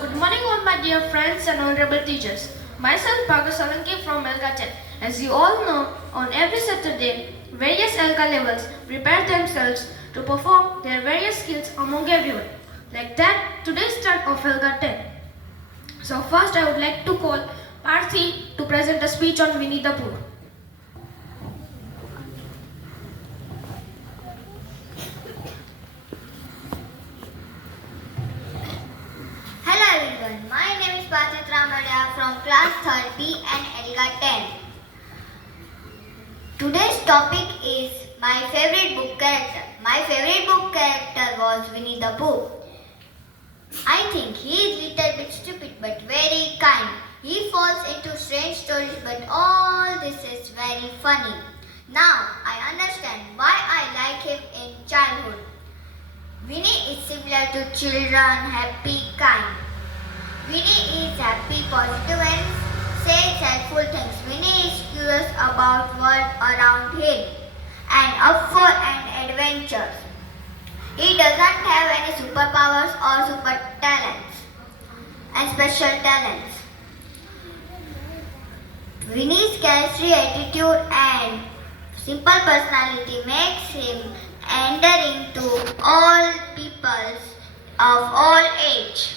Good morning all my dear friends and honorable teachers. Myself Bhagat Salanki from Elga 10. As you all know, on every Saturday, various Elga levels prepare themselves to perform their various skills among everyone. Like that, today's start of Elga 10. So first I would like to call Parthi to present a speech on Winnie the Pooh. Hello everyone, my name is Pathit Ramadia from class 3rd and Elga 10. Today's topic is my favorite book character. My favorite book character was Winnie the Pooh. I think he is little bit stupid but very kind. He falls into strange stories but all this is very funny. Now I understand why I like him in childhood. Winnie is similar to children, happy, kind. Winnie is happy, positive and says helpful things. Winnie is curious about world around him and up for an adventures. He doesn't have any superpowers or super talents and special talents. Winnie's carefree attitude and simple personality makes him endearing to all peoples of all age.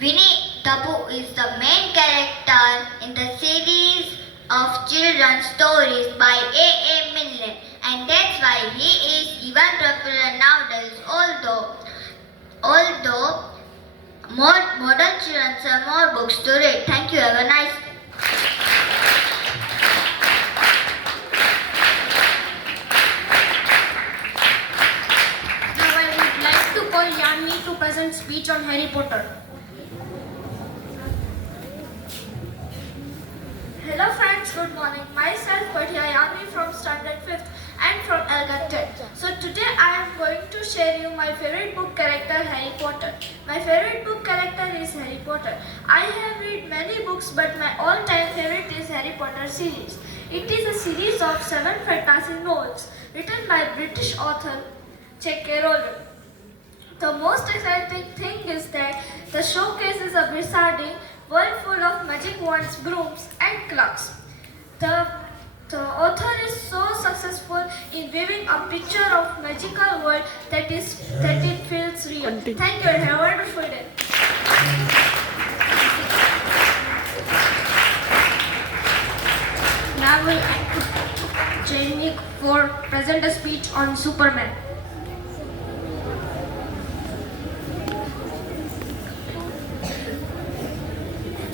Winnie the Pooh is the main character in the series of children's stories by A. Milne, and that's why he is even popular nowadays. Although more modern children have more books to read. Thank you. Have a nice day. Now I would like to call Yami to present speech on Harry Potter. Hello friends, good morning. Myself Padhya Yami from standard 5th and from Elga 10. So today I am going to share you my favorite book character Harry Potter. My favorite book character is Harry Potter. I have read many books but my all-time favorite is Harry Potter series. It is a series of 7 fantasy novels written by British author J.K. Rowling. The most exciting thing is that the showcases a wizarding world full of magic wands, brooms and clocks. The author is so successful in weaving a picture of magical world that it feels real. Thank you and have a wonderful day. Now I will Jamie for present a speech on Superman.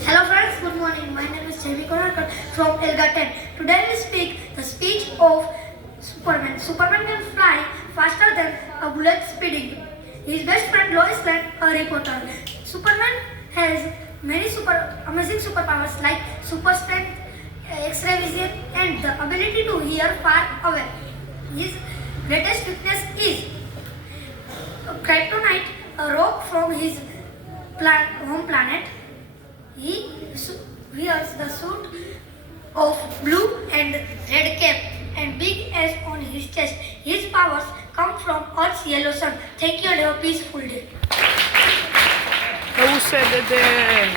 Hello friends, good morning. My name is Jamie from Elga 10. Today we speak the speech of Superman. Superman can fly faster than a bullet speeding. His best friend Lois Lane, Harry Potter. Superman has many amazing superpowers like super strength, X-ray vision, and the ability to hear far away. His greatest weakness is kryptonite, a rock from his home planet. He wears the suit of blue and red cap and big S on his chest. His powers come from Earth's yellow sun. Thank you and have a peaceful day. Who said that?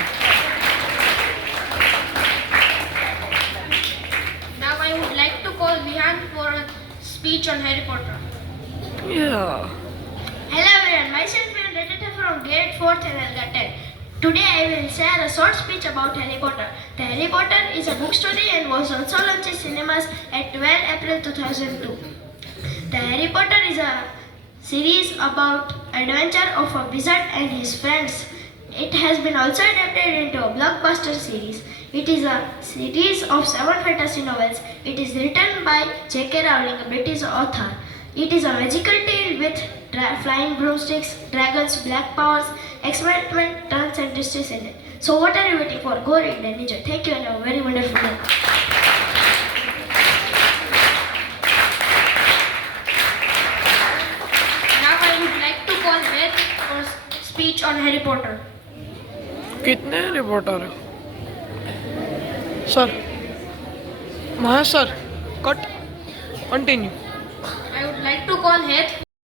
Now I would like to call Vihan for a speech on Harry Potter. Yeah. Hello everyone, myself is Redditor from grade 4th and Elga 10. Today I will share a short speech about Harry Potter. The Harry Potter is a book story and was also launched in cinemas at 12 April 2002. The Harry Potter is a series about adventure of a wizard and his friends. It has been also adapted into a blockbuster series. It is a series of 7 fantasy novels. It is written by J.K. Rowling, a British author. It is a magical tale with flying broomsticks, dragons, black powers, excitement, turns and twists in it. So what are you waiting for? Go read and enjoy. Thank you and have a very wonderful day. Now I would like to call Beth for speech on Harry Potter. कितने reporter है sir Mahesh sir cut continue I would like to call Heath